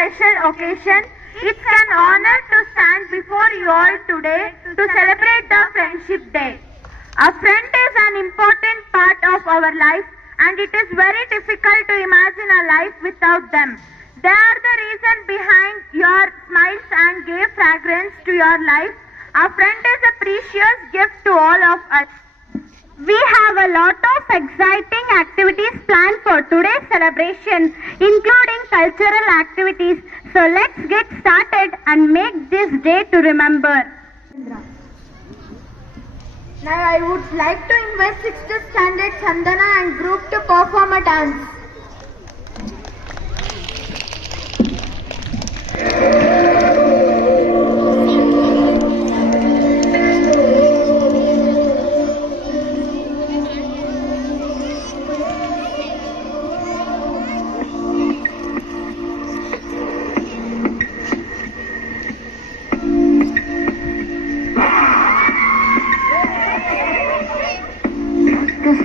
special occasion. It's an honor to stand before you all today to celebrate the Friendship Day. A friend is an important part of our life, and it is very difficult to imagine a life without them. They are the reason behind your smiles and gave fragrance to your life. A friend is a precious gift to all of us. We have a lot of exciting activities planned for today's celebration, including cultural activities. So let's get started and make this day to remember. Now I would like to invite 6th standard Chandana and group to perform a dance.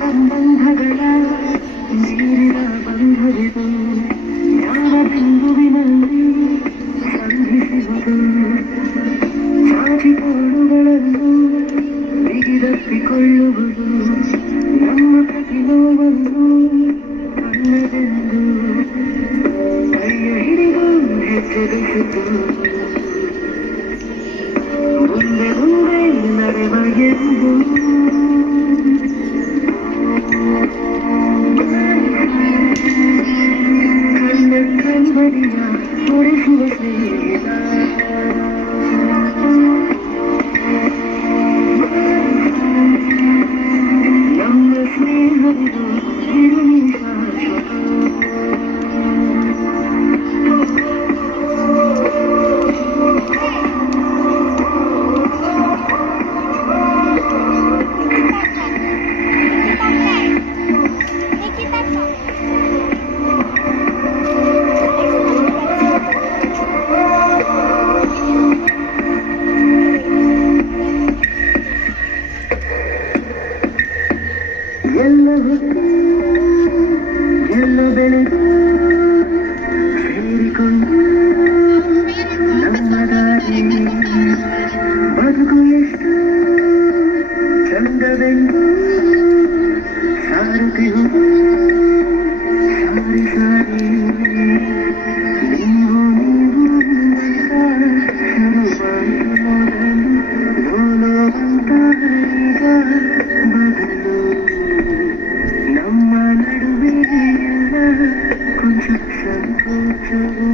ಸಂಬಂಧಗಳ ನೀರಿನ ಬಂಧವಿದು ಯಾವ ಬಿಂದುವಿನಲ್ಲಿ ಸಂಧಿಸುವುದು ಚಾಚಿಕೋಡುಗಳನ್ನು ಬಿಗಿದಪ್ಪಿಕೊಳ್ಳುವುದು ನಮ್ಮ ಪ್ರತಿ ನೋವನ್ನು ಕಣ್ಣದೆಂದು ಕೈಯ ಹಿಡಿದು ಹೆಸರಿಸಿತು ಮುಂದೆ ಮುಂದೆ ನಡೆವ ಎಂದು ಎಲ್ಲ ಬೆಳೆದು ಸೇರಿಕೊಂಡು ನಮ್ಮ ದಾರಿ ಬದುಕು ಎಷ್ಟು ಚಂದವೆಂದು ಸಾರುತ್ತಿರುವುದು ಸಾರಿ ಸಾರಿ ನೀವು ಶುರು ಮಾಡಿ ಮೊದಲು ಬೋಲುವಂತ ಈಗ ಬದಲು ನಮ್ಮ ನಡುವೆ ಕೊಂಚ ಸಂಕೋಚವು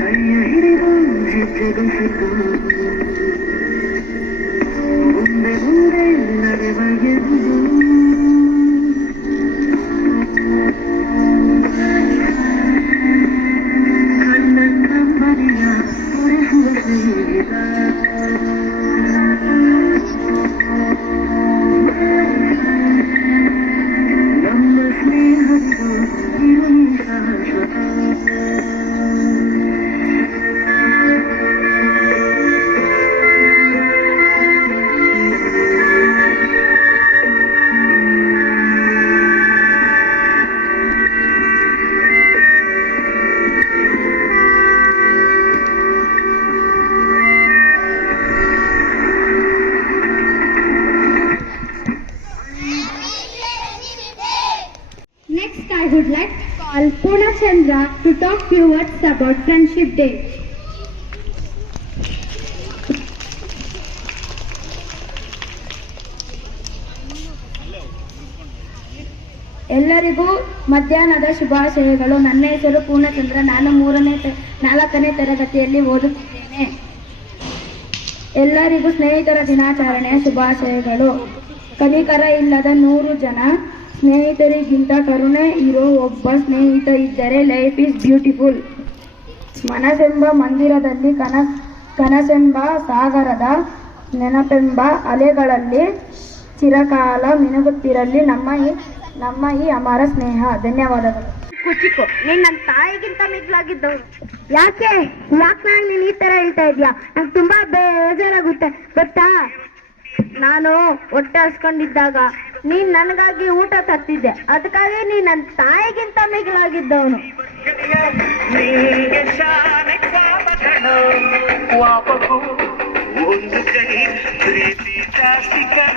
ಕೈಯ ಹಿಡಿದು ಹೆಜ್ಜೆಗಸಿತು ಮುಂದೆ ಮುಂದೆ ನಡೆವ ಎಂದು ಕಣ್ಣ ಕಂಬನಿಯ ಉಳಿಸುವ ಸ್ನೇಹಿತ Next, I would like to call Puna Chandra to talk few words about Friendship Day. ಎಲ್ಲರಿಗೂ ಮಧ್ಯಾಹ್ನದ ಶುಭಾಶಯಗಳು. ನನ್ನ ಹೆಸರು ಪೂರ್ಣಚಂದ್ರ. ನಾನು 4ನೇ ತರಗತಿಯಲ್ಲಿ ಓದುತ್ತಿದ್ದೇನೆ. ಎಲ್ಲರಿಗೂ ಸ್ನೇಹಿತರ ದಿನಾಚರಣೆಯ ಶುಭಾಶಯಗಳು. ಕನಿಕರ ಇಲ್ಲದ 100 ಜನ ಸ್ನೇಹಿತರಿಗಿಂತ ಕರುಣೆ ಇರೋ ಒಬ್ಬ ಸ್ನೇಹಿತ ಇದ್ದರೆ ಲೈಫ್ ಈಸ್ ಬ್ಯೂಟಿಫುಲ್. ಮನಸ್ಸೆಂಬ ಮಂದಿರದಲ್ಲಿ ಕನಸೆಂಬ ಸಾಗರದ ನೆನಪೆಂಬ ಅಲೆಗಳಲ್ಲಿ ಚಿರಕಾಲ ಮಿನುಗುತ್ತಿರಲಿ ನಮ್ಮ ಈ ಅಮರ ಸ್ನೇಹ. ಧನ್ಯವಾದಗಳು. ಕುಚಿಕೋ, ನೀನ್ ನನ್ನ ತಾಯಿಗಿಂತ ಮಿಗ್ಲಾಗಿದ್ದವನು. ಯಾಕೆ ನಾನು ನೀನ್ ಈ ತರ ಹೇಳ್ತಾ ಇದ್ಯಾ? ನಂಗೆ ತುಂಬಾ ಬೇಜಾರಾಗುತ್ತೆ ಗೊತ್ತಾ. ನಾನು ಹೊಟ್ಟೆ ಹಸ್ಕೊಂಡಿದ್ದಾಗ ನೀನ್ ನನಗಾಗಿ ಊಟ ತರ್ತಿದ್ದೆ, ಅದಕ್ಕಾಗಿ ನೀನ್ ನನ್ನ ತಾಯಿಗಿಂತ ಮಿಗಿಲಾಗಿದ್ದವನು. ಗೆಳೆಯ ನಿಂಗೆ ಶಾಲೆ ಪಾಪಕಣ ವಾಪಕ್ಕೂ ಒಂದು ಕೈ ಪ್ರೀತಿ ಜಾಸ್ತಿ ಕಣ.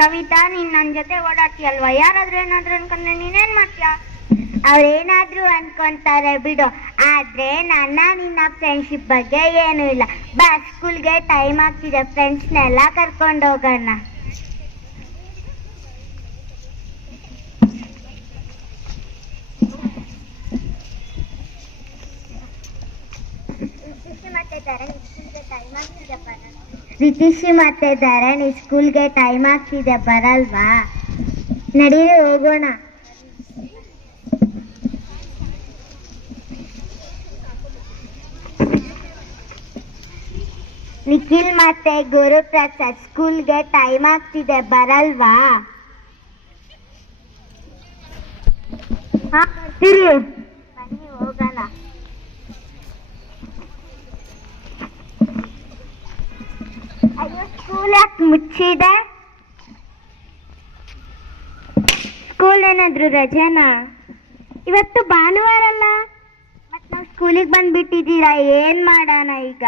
ಕವಿತಾ, ನೀನ್ ನನ್ ಜೊತೆ ಓಡಾಡ್ತೀಯಲ್ವಾ? ಯಾರಾದ್ರೂ ಏನಾದ್ರು ಅನ್ಕೊಂಡ್ರೆ ನೀನೇನ್ ಮಾಡ್ತೀಯಾ? ಅವ್ರೇನಾದ್ರೂ ಅನ್ಕೊಂತಾರೆ ಬಿಡು, ಆದ್ರೆ ನಿನ್ನ ಫ್ರೆಂಡ್ಶಿಪ್ ಬಗ್ಗೆ ಏನು ಇಲ್ಲ. ಬಾ, ಸ್ಕೂಲ್ಗೆ ಟೈಮ್ ಆಗ್ತಿದೆ, ಫ್ರೆಂಡ್ಸ್ನೆಲ್ಲ ಕರ್ಕೊಂಡು ಹೋಗೋಣ. ರಿತಿಶಿ ಮತ್ತೆ ಧರಣಿ, ಸ್ಕೂಲ್ಗೆ ಟೈಮ್ ಆಗ್ತಿದೆ, ಬರಲ್ವಾ? ನಡೀರಿ ಹೋಗೋಣ. ನಿಖಿಲ್ ಮತ್ತೆ ಗುರುಪ್ರಸಾದ್, ಸ್ಕೂಲ್ಗೆ ಟೈಮ್ ಆಗ್ತಿದೆ, ಬರಲ್ವಾ? ಬನ್ನಿ ಹೋಗೋಣ. ಅಯ್ಯೋ, ಸ್ಕೂಲ್ ಯಾಕೆ ಮುಚ್ಚಿದೆ? ಸ್ಕೂಲ್ ಏನಾದ್ರು ರಜೆನಾ? ಇವತ್ತು ಭಾನುವಾರ ಅಲ್ಲ, ಮತ್ ನಾವು ಸ್ಕೂಲಿಗೆ ಬಂದ್ಬಿಟ್ಟಿದ್ದೀರಾ, ಏನ್ ಮಾಡೋಣ ಈಗ?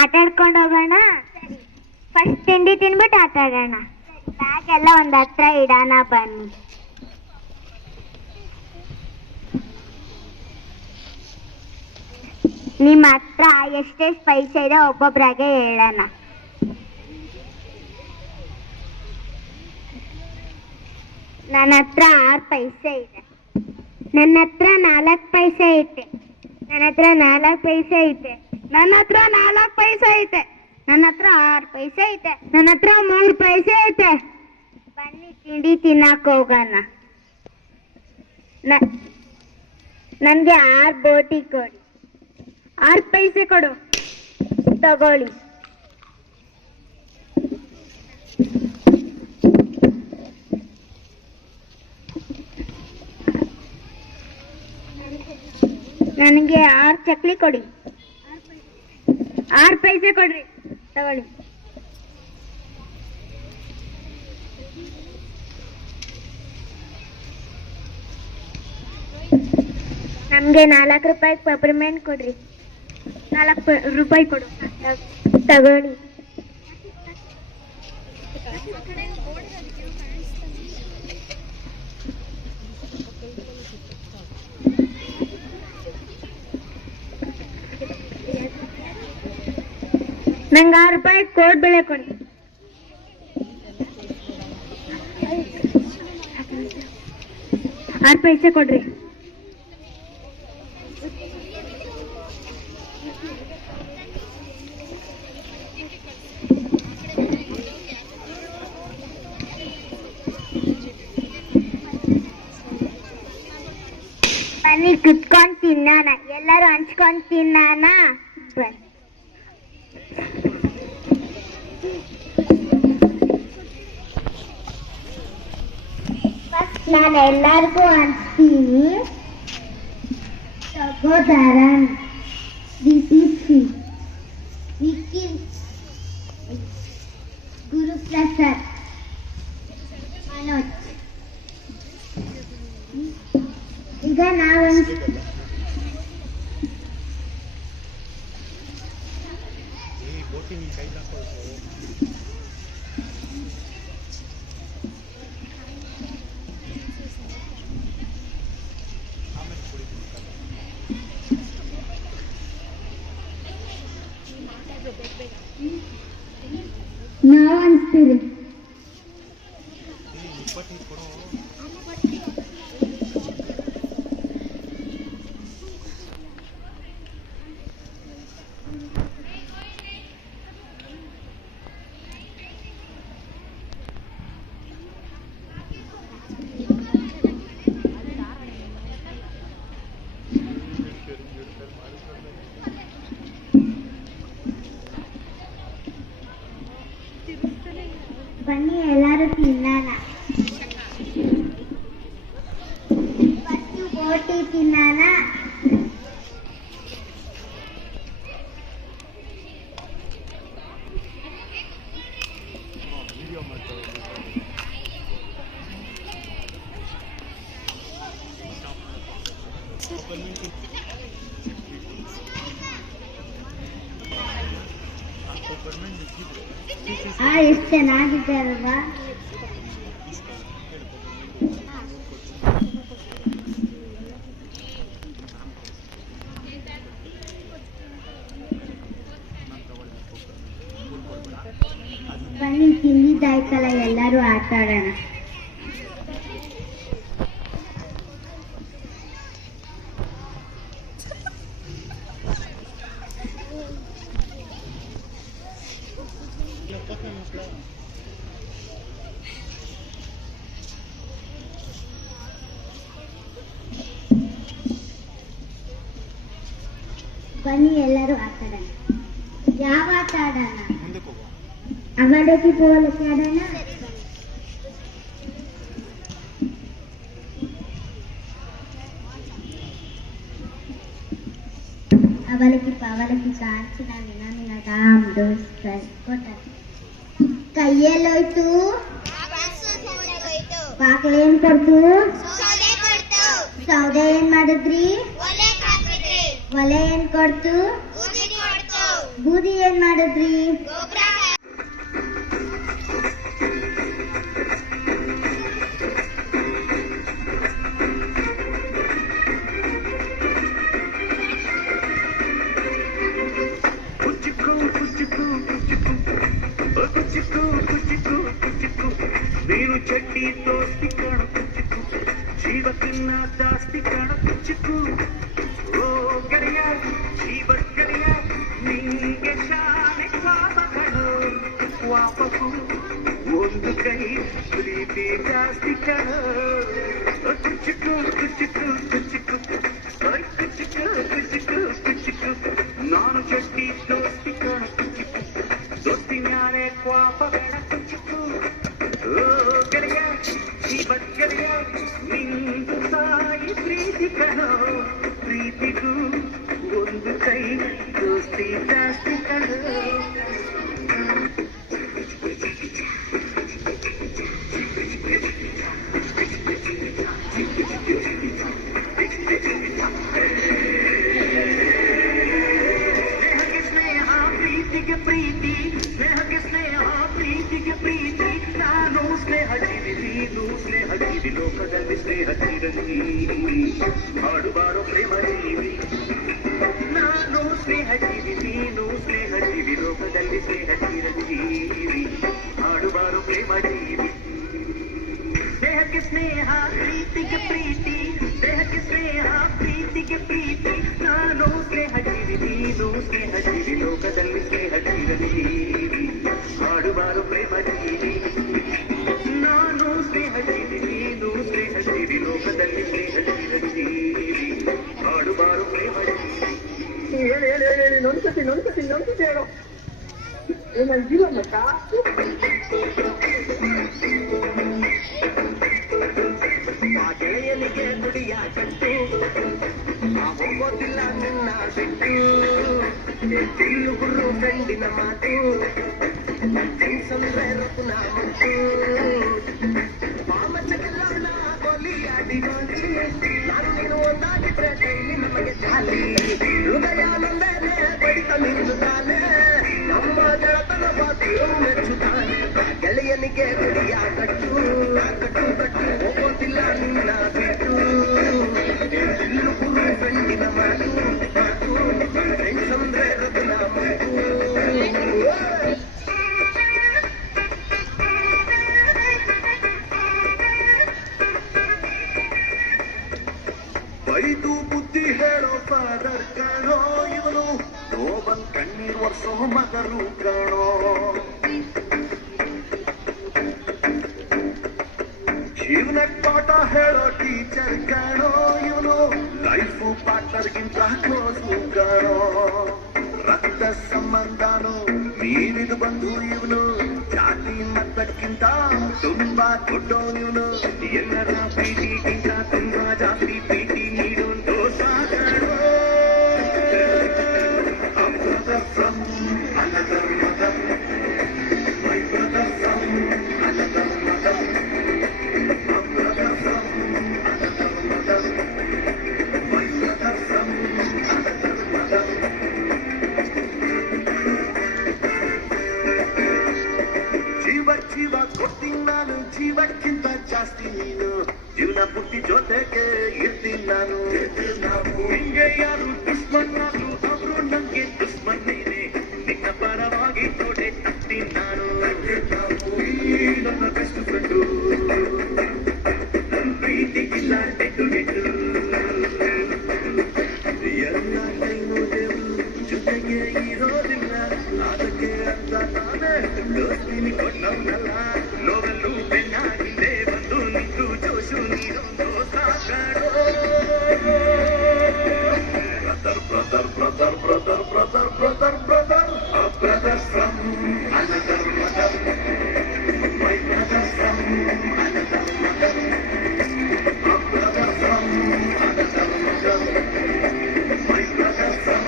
ಆಟ ಆಡ್ಕೊಂಡು ಹೋಗೋಣ. ಫಸ್ಟ್ ತಿಂಡಿ ತಿನ್ಬಿಟ್ಟು ಆಟ ಆಡೋಣ. ಬ್ಯಾಗ್ ಎಲ್ಲ ಒಂದ್ ಹತ್ರ ಇಡೋಣ, ಬನ್ನಿ. ನಿಮ್ಮ ಹತ್ರ ಎಷ್ಟೆಷ್ಟು ಪೈಸೆ ಇದೆ ಒಬ್ಬೊಬ್ರಾಗೆ ಹೇಳೋಣ. ನನ್ನ ಹತ್ರ 6 ಪೈಸೆ ಇದೆ. ನನ್ನ ಹತ್ರ 4 ಪೈಸೆ ಐತೆ. ನನ್ನ ಹತ್ರ 4 ಪೈಸೆ ಐತೆ. ನನ್ನ ಹತ್ರ 4 ಪೈಸೆ ಐತೆ. ನನ್ನ ಹತ್ರ 6 ಪೈಸೆ ಐತೆ. ನನ್ನ ಹತ್ರ 3 ಪೈಸೆ ಐತೆ. ಬನ್ನಿ ತಿಂಡಿ ತಿನ್ನಕ್ ಹೋಗೋಣ. ನನ್ಗೆ 6 ಬೋಟಿ ಕೊಡಿ. 6 ಪೈಸೆ ಕೊಡು, ತಗೊಳ್ಳಿ. ನನಗೆ 6 ಚಕ್ಲಿ ಕೊಡಿ. 6 ಪೈಸೆ ಕೊಡ್ರಿ, ತಗೊಳ್ಳಿ. ನಮ್ಗೆ 4 ರೂಪಾಯಿ ಪೆಪರ್ಮೆಂಟ್ ಕೊಡ್ರಿ. 4 ರೂಪಾಯಿ ಕೊಡು, ತಗೊಳ್ಳಿ. ನಂಗೆ 6 ರೂಪಾಯಿ ಕೋಡ್ಬಳೆ ಕೊಡಿ. 6 ಪೈಸೆ ಕೊಡ್ರಿ. ಬನ್ನಿ ಕುತ್ಕೊಂಡು ತಿನ್ನೋಣ, ಎಲ್ಲರೂ ಹಂಚ್ಕೊಂಡು ತಿನ್ನೋಣ. ಬನ್ನಿ. ನಾನು ಎಲ್ಲರಿಗೂ ಹಂಚ್ತೀನಿ. ಸಹೋದರನ್, ದಿತಿಸಿ, ನಿಖಿಲ್, ಗುರುಪ್ರಸಾದ್, ಮನೋಜ್. ಈಗ ನಾವೊಂದು ನಾವು ಅನ್ಸ್ತೀರಿ. ಬನ್ನಿ ಎಲ್ಲರೂ ತಿನ್ನೋಣ. ಫಸ್ಟ್ ಬೋಟಿ ತಿನ್ನೋಣ. ಎಷ್ಟು ಚೆನ್ನಾಗಿದೆ ಅಲ್ವಾ? ಬನ್ನಿ ತಿಂದಿದ್ದಾಯ್ತಲ್ಲ, ಎಲ್ಲರೂ ಆಟ ಆಡೋಣ. ಬನ್ನಿ ಎಲ್ಲರೂ ಆಟ ಆಡೋಣ. ಯಾವ ಆಟ ಆಡೋಣ? ಅವಳಕ್ಕೆ ಪೋಲಕ್ಕೆ ಆಡೋಣ. ಅವಲಕ್ಕಿ ಪವಲಕ್ಕಿ ಕಾಂಚಿನ ನಿನ್ನ ಡಾಮ್ ಡೋಸ್ ಕೊಟ್ಟ ಕೈಯಲ್ಲೋಯ್ತು. ಪಾಕಲೇನ್ ಕೊಡ್ತು? ಸೌದೆ ಏನ್ ಮಾಡಿದ್ರಿ? ಒಲೆ ಏನ್ ಕೊಡ್ತು? ಬೂದಿ ಏನ್ ಮಾಡಿದ್ರಿ? ನೀನು ಚಡ್ಡಿ ದೋಸ್ತಿ ಕಾಣ ಕುಚ್ಚಿಕು, ಜೀವಕ್ಕಿನ್ನ ಜಾಸ್ತಿ ಕಾಣ ಕುಚ್ಚಿಕು. ಓ ಗೆಳೆಯ ಜೀವ ಗೆಳೆಯ, ನಿಂಗೆ ಶಾನೆ ಪಾಪಗಳು ವಾಪಕು. ಒಂದು ಕೈ ಪ್ರೀತಿ ಜಾಸ್ತಿ ಕಾಣ ಕುಚ್ಚಿಕು ಕುಚ್ಚಿಕು ಕುಚ್ಚಿಕು ಕುಚ್ಚಿಕು ಕುಚ್ಚಿಕು ಕುಚ್ಚಿಕು. ನಾನು ಚಡ್ಡಿ ದೋಸ್ತಿ ಕಾಣ ಕುಚ್ಚಿಕು, ದೋಸ್ತಿ ಮ್ಯಾಲೆ ಕ್ವಾಪ ಬೇಡ ಕುಚ್ಚಿಕು. ಓ ಗೆಳೆಯ ಜೀವ ಗೆಳೆಯ, ನಿಂದು ಸಾಯಿ ಪ್ರೀತಿ ಕಣೋ. ಪ್ರೀತಿಗೂ ಒಂದು ಕೈ ದೋಸ್ತಿ ಜಾಸ್ತಿ ಕಣೋ. ಸ್ನೇಹಕ್ಕೆ ಸ್ನೇಹ ಪ್ರೀತಿಗೆ ಪ್ರೀತಿ, ಸ್ನೇಹಕ್ಕೆ ಸ್ನೇಹ ಪ್ರೀತಿಗೆ ಪ್ರೀತಿ. ನಾನು ಸ್ನೇಹ ಜೀವಿ, ನೀನು ಸ್ನೇಹ ಜೀವಿ, ಲೋಕದಲ್ಲಿ ಸ್ನೇಹ ಚಿರಂಜೀವಿ. ಹಾಡುಬಾರೋ ಪ್ರೇಮ ಜೀವಿ. ನಾನು ಸ್ನೇಹ ಜೀವಿ, ನೀನು ಸ್ನೇಹ ಜೀವಿ, ಲೋಕದಲ್ಲಿ ಸ್ನೇಹ ಚಿರಂಜೀವಿ. ಹಾಡುಬಾರೋ ಪ್ರೇಮ ಜೀವಿ. ಸ್ನೇಹಕ್ಕೆ ಸ್ನೇಹ ಪ್ರೀತಿಗೆ ಪ್ರೀತಿ, ಸ್ನೇಹಕ್ಕೆ ಸ್ನೇಹ ಪ್ರೀತಿಗೆ ಪ್ರೀತಿ. ನಾನು ಸ್ನೇಹ ಜೀವಿ, ನೀನು ಸ್ನೇಹ ಜೀವಿ, ಲೋಕದಲ್ಲಿ ಸ್ನೇಹ ಚಿರಂಜೀವಿ. ಹಾಡುಬಾರೋ ಪ್ರೇಮ ಜೀವಿ. ನಾನು ಸ್ನೇಹ ಜೀವಿ, ನೀನು ಸ್ನೇಹ ಜೀವಿ, ಲೋಕದಲ್ಲಿ ಸ್ನೇಹ ಚಿರಂಜೀವಿ. ಹಾಡುಬಾರೋ ಪ್ರೇಮ ಜೀವಿ. ಹೇಳಿ ನೊಂದ್ಕತಿ ಹೇಳೋ ನನ್ನ ಜೀವನಕ್ಕ. ಆ ಗೆಳೆಯನಿಗೆ ನುಡಿಯ ಕಟ್ಟು, ಹೋಗೋದಿಲ್ಲ ನಿನ್ನ ಬಿಟ್ಟು. ತಿಲ್ಲು ಗುರು ಗಂಡಿನ ಮಾತು, ಸಂದ್ರೆ ರಘುನ ಮುಟ್ಟು. ಪಾಮಚಕಲ್ಲ ಕೊಲಿಯಾಡಿ ನಾನು ನೀನು ಒಂದಾಗಿದ್ರೆ ಕೈಲಿ ನಮಗೆ ಜಾಲಿ. ಹೃದಯಾನಂದನೆ ಬಡಿತ ನಿಲ್ಲುತ್ತಾನೆ, ನಮ್ಮ ಗೆಳತನ ಬಾತು ಮೆಚ್ಚುತ್ತಾನೆ. ಗೆಳೆಯನಿಗೆ ನುಡಿಯ ಕಟ್ಟು ಕಟ್ಟು ಕಟ್ಟು, ಹೋಗೋದಿಲ್ಲ ನಿನ್ನ ಬಿಟ್ಟು. ತಿಲ್ಲು ಗುರು ಗಂಡಿನ ಮಾತು ಮಾತು, ಸಂದ್ರೆ ರಘುನ ಮುಟ್ಟು. ಬೈದು ಬುದ್ಧಿ ಹೇಳೋ ಫಾದರ್ ಕಣೋ ಇವನು, ನೋಬಲ್ ಕಣ್ಣೀರ್ ವರ್ಷೋ ಮಗರು ಕಣೋ. ಜೀವನಕ್ಕೆ ಪಾಠ ಹೇಳೋ ಟೀಚರ್ ಕಣೋ ಇವನು, ಲೈಫು ಪಾರ್ಟ್ನರ್ಗಿಂತ ಕ್ಲೋಸು ಕಣೋ. ರಕ್ತ ಸಂಬಂಧನು ಮೀರಿದು ಬಂದು ಇವನು, ಜಾತಿ ಮತಕ್ಕಿಂತ ತುಂಬಾ ದೊಡ್ಡವನಿವನು. ಎಲ್ಲರ ಪ್ರೀತಿಗಿಂತ ತುಂಬಾ ಜಾಸ್ತಿ ಪ್ರೀತಿ ನೀಡೊಂದು ಸಾಗಣೋ. from another mother, my brother from another mother, my brother from another mother, my ಯಾರು ದುಶ್ಮನ್ನಾದ್ರು ಅವರು ನಂಗೆ ದುಶ್ಮನ್ನೇನೆ ನಿನ್ನ ಪರವಾಗಿ ತೊಡೆ ತಟ್ಟಿ ನಾನು ನನ್ನ ಬೆಸ್ಟ್ ಫ್ರೆಂಡು ನನ್ನ ಪ್ರೀತಿಗಿಲ್ಲ ನೆಟ್ಟು ನೆಟ್ಟು ಎಲ್ಲ ಟೈಮು ಜೊತೆಗೆ ಇರೋದಿಲ್ಲ ಅದಕ್ಕೆ ಅಂತ ನಾನೇ ದೋಸ್ತಿನಿ ಕೊಟ್ಟವನಲ್ಲ ನೋವಲ್ಲೂ ಬೆನ್ನಾಗಿಂದೆ ಬಂದು ನಿಂತು ಜೋಶು ನೀರೊಂದು ಸಾಕಾಡೋ brother a brother from another mother my brother from another mother a brother from another mother my brother from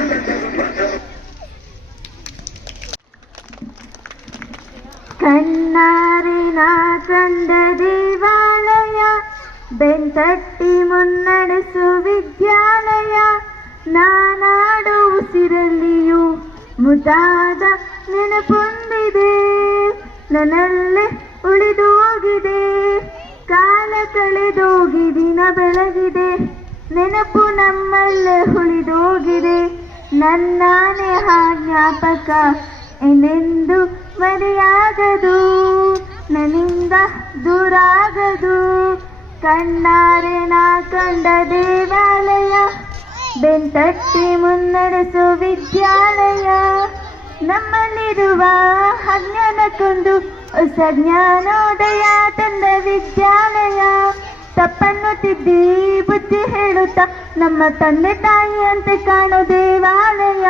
another mother ಕಣ್ಣಾರೆ ನಾ ಕಂಡ ದೇವಾಲಯ ಬೆಂತಟ್ಟಿ ಮುನ್ನಡೆಸು ವಿದ್ಯಾಲಯ ನಾನಾಡು ಉಸಿರಲ್ಲಿಯೂ ಮುದಾದ ನೆನಪೊಂದಿದೆ ನನ್ನಲ್ಲೇ ಉಳಿದೋಗಿದೆ ಕಾಲ ಕಳೆದೋಗಿ ದಿನ ಬೆಳಗಿದೆ ನೆನಪು ನಮ್ಮಲ್ಲೇ ಉಳಿದೋಗಿದೆ ನನ್ನಾನೇ ಆ ಜ್ಞಾಪಕ ಏನೆಂದು ಮರೆಯಾಗದು ನನ್ನಿಂದ ದೂರಾಗದು ಕಣ್ಣಾರೆ ನಾ ಕಂಡ ದೇವಾಲಯ ಬೆಂತಟ್ಟಿ ಮುನ್ನಡೆಸು ವಿದ್ಯಾಲಯ ನಮ್ಮಲ್ಲಿರುವ ಅಜ್ಞಾನಕ್ಕೊಂದು ಹೊಸ ಜ್ಞಾನೋದಯ ತಂದ ವಿದ್ಯಾಲಯ ತಪ್ಪನ್ನು ತಿದ್ದಿ ಬುದ್ಧಿ ಹೇಳುತ್ತಾ ನಮ್ಮ ತಂದೆ ತಾಯಿಯಂತೆ ಕಾಣೋ ದೇವಾಲಯ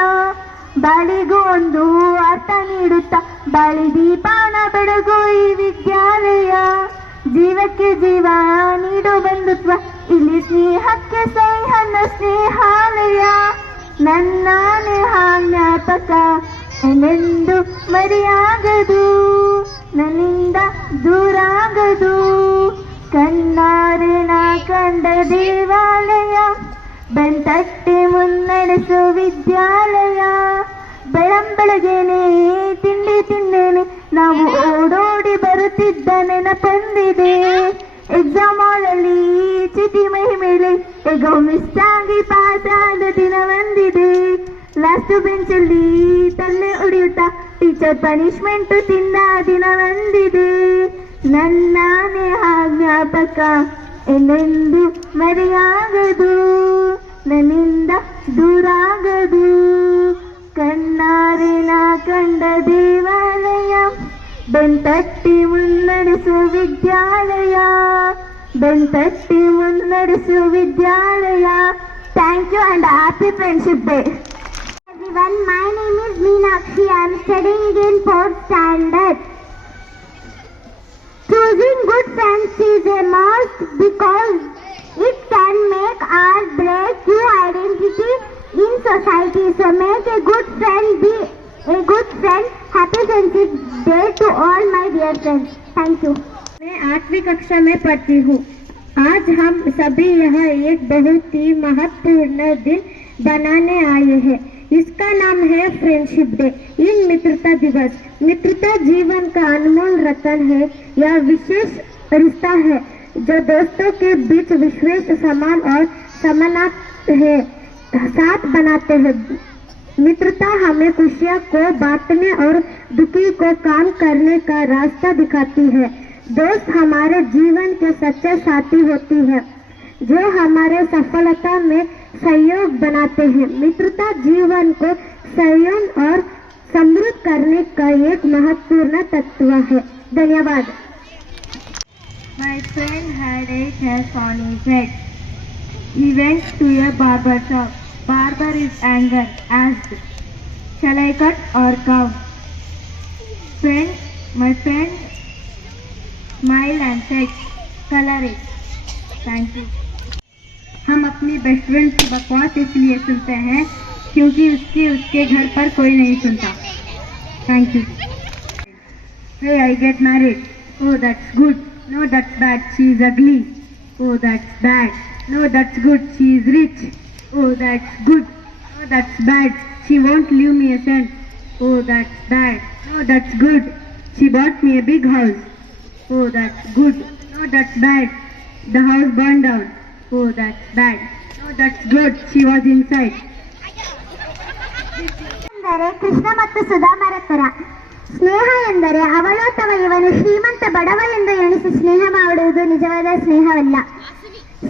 ಬಾಳಿಗೂ ಒಂದು ಅರ್ಥ ನೀಡುತ್ತಾ ಬಾಳಿ ದೀಪಾನ ಬೆಳಗು ಈ ವಿದ್ಯಾಲಯ ಜೀವಕ್ಕೆ ಜೀವ ನೀಡೋ ಬಂಧುತ್ವ ಇಲ್ಲಿ ಸ್ನೇಹಕ್ಕೆ ಸೈಹನ್ನ ಸ್ನೇಹಾಲಯ ನನ್ನಾನೇ ಆ ಜ್ಞಾಪಕ ಏನೆಂದು ಮರೆಯಾಗದು ನನ್ನಿಂದ ದೂರಾಗದು ಕಣ್ಣಾರೆ ನಾ ಕಂಡ ದೇವಾಲಯ ಬೆಂತಟ್ಟಿ ಮುನ್ನಡೆಸು ವಿದ್ಯಾಲಯ ಬೆಳಂಬೆಳಗ್ಗೆನೆ ತಿಂಡಿ ತಿಂದೇನೆ ನಾವು ಓಡೋಡಿ ಬರುತ್ತಿದ್ದ ನೆನಪೊಂದಿದೆ ಎಕ್ಸಾಮ್ ಹಾಲಲ್ಲಿ ಚಿಟಿ ಮೈ ಮೇಲೆ ಹೇಗೋ ಮಿಸ್ ಆಗಿ ಪಾಸ್ ಆದ ದಿನ ಬಂದಿದೆ ಲಾಸ್ಟ್ ಬೆಂಚಲ್ಲಿ ತಲೆ ಉಡಿಯುತ್ತಾ ಟೀಚರ್ ಪನಿಷ್ಮೆಂಟ್ ತಿಂದ ದಿನ ಬಂದಿದೆ ನನ್ನಾನೇ ಆ ಜ್ಞಾಪಕ ಏನೆಂದು ಮರೆಯಾಗದು ನನ್ನಿಂದ ದೂರಾಗದು ಕಣ್ಣಾರೆ ನಾ ಕಂಡ ದೇವಾಲಯ ಬೆಂತಟ್ಟಿ ಮುನ್ನಡೆಸು ವಿದ್ಯಾಲಯ ಬೆಂತಟ್ಟಿ ಮುನ್ನಡೆಸು ವಿದ್ಯಾಲಯ thank you and happy friendship day everyone, my name is Meenakshi. I am studying in 4th standard. Choosing good friends is a must because it can make or break your identity in society. So make a good friend, be a good friend. Happy Friendship Day to all my dear friends. Thank you. मैं 8वीं कक्षा में पढ़ती हूँ. आज हम सभी यहाँ एक बहुत ही महत्वपूर्ण दिन बनाने आए हैं. इसका नाम है फ्रेंडशिप डे. इन मित्रता दिवस. मित्रता जीवन का अनमोल रतन है. यह विशेष रिश्ता है जो दोस्तों के बीच विश्वास, सम्मान और समानता है साथ बनाते हैं. मित्रता हमें खुशियों को बांटने और दुखी को काम करने का रास्ता दिखाती है. दोस्त हमारे जीवन के सच्चे साथी होती है जो हमारे सफलता में सहयोग बनाते हैं. मित्रता जीवन को संयम और समृद्ध करने का एक महत्वपूर्ण तत्व है. धन्यवाद. My friend had a hair on his head. He went to a barber shop. Barber is angered, asked, "Shall I cut or curve?" My friend smiled and said, "Color it." Thank you. हम अपनी best friend की बकवास इसलिए सुनते हैं क्योंकि उसके घर पर कोई नहीं सुनता. Thank you. Hey, I get married. Oh, that's good. No, that's bad. She is ugly. Oh, that's bad. No, that's good. She is rich. Oh, that's good. No, that's bad. She won't leave me a cent. Oh, that's bad. No, that's good. She bought me a big house. Oh, that's good. No, that's bad. The house burned down. Oh, that's bad. No, That's good. She was inside. ಎಂದರೆ ಕೃಷ್ಣ ಮತ್ತು ಸುಧಾಮರ ತರ. ಸ್ನೇಹ ಎಂದರೆ ಅವಳು ಅಥವಾ ಇವನು ಶ್ರೀಮಂತ ಬಡವ ಎಂದು ಎಣಿಸಿ ಸ್ನೇಹ ಮಾಡುವುದು ನಿಜವಾದ ಸ್ನೇಹವಲ್ಲ.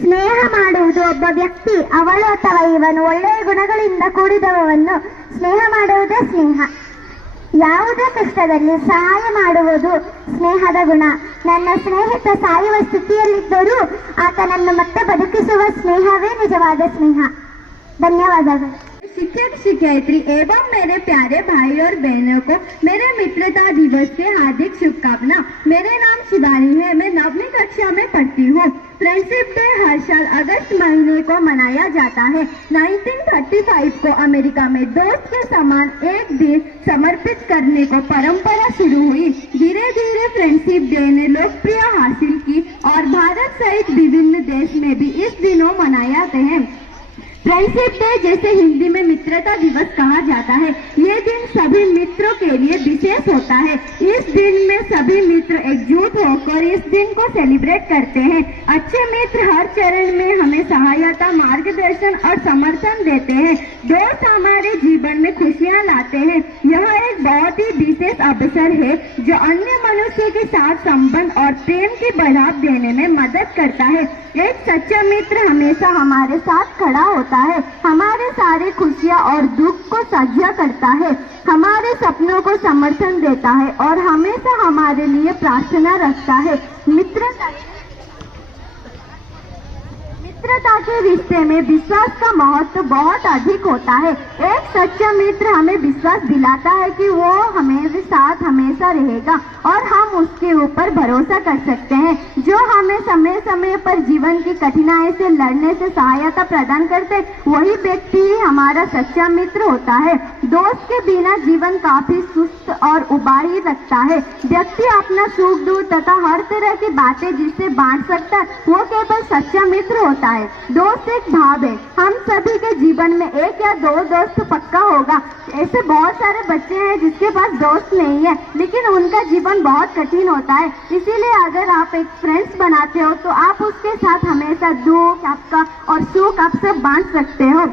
ಸ್ನೇಹ ಮಾಡುವುದು ಒಬ್ಬ ವ್ಯಕ್ತಿ ಅವಳು ಅಥವಾ ಇವನು ಒಳ್ಳೆಯ ಗುಣಗಳಿಂದ ಕೂಡಿದವವನ್ನು ಸ್ನೇಹ ಮಾಡುವುದೇ ಸ್ನೇಹ. ಯಾವುದೇ ಕಷ್ಟದಲ್ಲಿ ಸಹಾಯ ಮಾಡುವುದು ಸ್ನೇಹದ ಗುಣ. ನನ್ನ ಸ್ನೇಹಿತ ಸಾಯುವ ಸ್ಥಿತಿಯಲ್ಲಿದ್ದರೂ ಆತನನ್ನು ಮತ್ತೆ ಬದುಕಿಸುವ ಸ್ನೇಹವೇ ನಿಜವಾದ ಸ್ನೇಹ. ಧನ್ಯವಾದಗಳು. शिक्षक शिक्षयित्री एवं मेरे प्यारे भाई और बहनों को मेरे मित्रता दिवस के हार्दिक शुभकामना। मेरे नाम शिवानी है, मैं 9वीं कक्षा में पढ़ती हूँ। फ्रेंडशिप डे हर साल अगस्त महीने को मनाया जाता है। 1935 को अमेरिका में दोस्त के समान एक दिन समर्पित करने को परंपरा शुरू हुई। धीरे धीरे फ्रेंडशिप डे ने लोकप्रिय हासिल की और भारत सहित विभिन्न देश में भी इस दिनों मनाए जाते हैं। फ्रेंडशिप डे जैसे हिंदी में मित्रता दिवस कहा जाता है, ये दिन सभी मित्रों के लिए विशेष होता है। इस दिन में सभी मित्र एकजुट होकर इस दिन को सेलिब्रेट करते हैं। अच्छे मित्र हर चरण में हमें सहायता, मार्गदर्शन और समर्थन देते हैं। दोस्त हमारे जीवन में खुशियाँ लाते हैं। यह एक बहुत ही विशेष अवसर है जो अन्य मनुष्य के साथ संबंध और प्रेम की बढ़ाव देने में मदद करता है। एक सच्चा मित्र हमेशा हमारे साथ खड़ा होता है, हमारे सारे खुशियाँ और दुख को साझा करता है, हमारे सपनों को समर्थन देता है और हमेशा हमारे लिए प्रार्थना रखता है। मित्रता के रिश्ते में विश्वास का महत्व बहुत अधिक होता है। एक सच्चा मित्र हमें विश्वास दिलाता है कि वो हमारे साथ हमेशा रहेगा और हम उसके ऊपर भरोसा कर सकते हैं। जो हमें समय समय पर जीवन की कठिनाई से लड़ने से सहायता प्रदान करते, वही व्यक्ति ही हमारा सच्चा मित्र होता है। दोस्त के बिना जीवन काफी सुस्त और उबाही लगता है। व्यक्ति अपना सुख दुख तथा हर तरह की बातें जिससे बांट सकता है, वो केवल सच्चा मित्र होता है। दोस्त एक भाव है। हम सभी के जीवन में एक या दो दोस्त पक्का होगा। ऐसे बहुत सारे बच्चे हैं जिसके पास दोस्त नहीं है, लेकिन उनका जीवन बहुत कठिन होता है। इसीलिए अगर आप एक फ्रेंड्स बनाते हो तो आप उसके साथ हमेशा दुख आपका और सुख आप सब बांट सकते हो।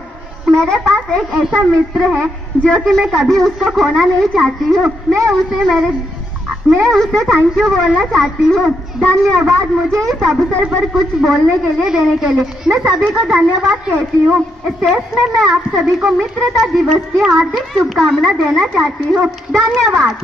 मेरे पास एक ऐसा मित्र है जो कि मैं कभी उसको खोना नहीं चाहती हूँ। मैं उसे थैंक यू बोलना चाहती हूँ। धन्यवाद मुझे इस अवसर पर कुछ बोलने के लिए देने के लिए। मैं सभी को धन्यवाद कहती हूँ। इस देश में मैं आप सभी को मित्रता दिवस की हार्दिक शुभकामना देना चाहती हूँ। धन्यवाद।